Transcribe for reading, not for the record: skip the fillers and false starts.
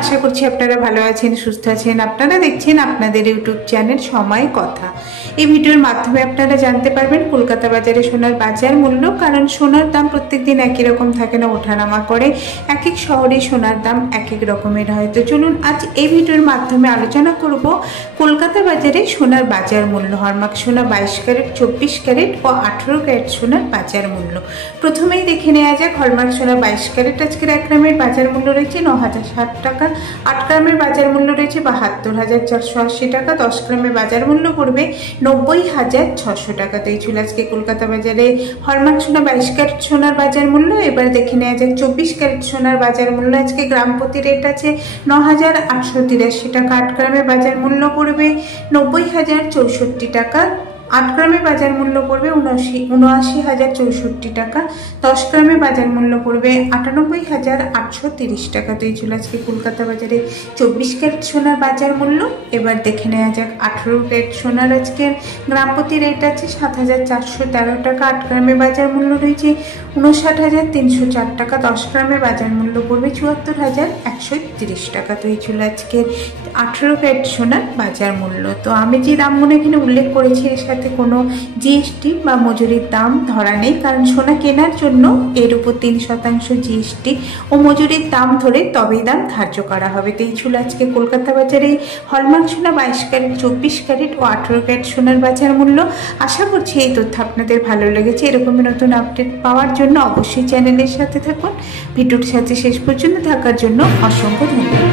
আশা করছি আপনারা ভালো আছেন, সুস্থ আছেন। আপনারা দেখছেন আপনাদের ইউটিউব চ্যানেল সময় কথা। এই ভিডিওর মাধ্যমে আপনারা জানতে পারবেন কলকাতা বাজারে সোনার বাজার মূল্য, কারণ সোনার দাম প্রত্যেকদিন একই রকম থাকে না, ওঠানামা করে। এক এক শহরে সোনার দাম এক এক রকমের হয়। তো চলুন আজ এই ভিডিওর মাধ্যমে আলোচনা করব কলকাতা বাজারে সোনার বাজার মূল্য, হলমার্ক সোনা 22 ক্যারেট, 24 ক্যারেট ও 18 ক্যারেট সোনার বাজার মূল্য। প্রথমেই দেখে নেওয়া যাক হলমার্ক সোনা 22 ক্যারেট। আজকের 1 গ্রামের বাজার মূল্য রয়েছে 9,060 টাকা। 8 গ্রামের বাজার মূল্য রয়েছে 72,480 টাকা। 10 গ্রামের বাজার মূল্য পড়বে 90,600 টাকা। তো এই ছিল আজকে কলকাতা বাজারে হলমার্ক সোনা 22 ক্যারেট সোনার বাজার মূল্য। এবার দেখে নেওয়া যাক 24 ক্যারেট সোনার বাজার মূল্য। আজকে গ্রাম প্রতি রেট আছে 9,883 টাকা। 8 গ্রামের বাজার মূল্য পড়বে 90,064 টাকা। 8 গ্রামের বাজার মূল্য পড়বে 79,064 টাকা। 10 গ্রামের বাজার মূল্য পড়বে 98,830 টাকা। তো এই ছিল আজকে কলকাতা বাজারে 24 ক্যারেট সোনার বাজার মূল্য। এবার দেখে নেওয়া যাক 18 ক্যারেট সোনার আজকের গ্রাম প্রতি রেট আছে 7,413 টাকা। 8 গ্রামের বাজার মূল্য রয়েছে 59,304 টাকা। 10 গ্রামের বাজার মূল্য পড়বে 74,130 টাকা। তো এই ছিল আজকের 18 ক্যারেট সোনার বাজার মূল্য। তো আমি যে দামগুলো এখানে উল্লেখ করেছি এর সাথে কোনো জিএসটি বা মজুরির দাম ধরা নেই, কারণ সোনা কেনার জন্য এর উপর 3% জিএসটি ও মজুরির দাম ধরে তবেই দাম ধার্য করা হবে। তো এই ছিল আজকে কলকাতা বাজারে হলমার্ক সোনা 22 ক্যারেট, 24 ক্যারেট ও 18 ক্যারেট সোনার বাজার মূল্য। আশা করছি এই তথ্য আপনাদের ভালো লেগেছে। এরকমই নতুন আপডেট পাওয়ার জন্য অবশ্যই চ্যানেলের সাথে থাকুন। ভিডিওর সাথে শেষ পর্যন্ত থাকার জন্য অসংখ্য ধন্যবাদ।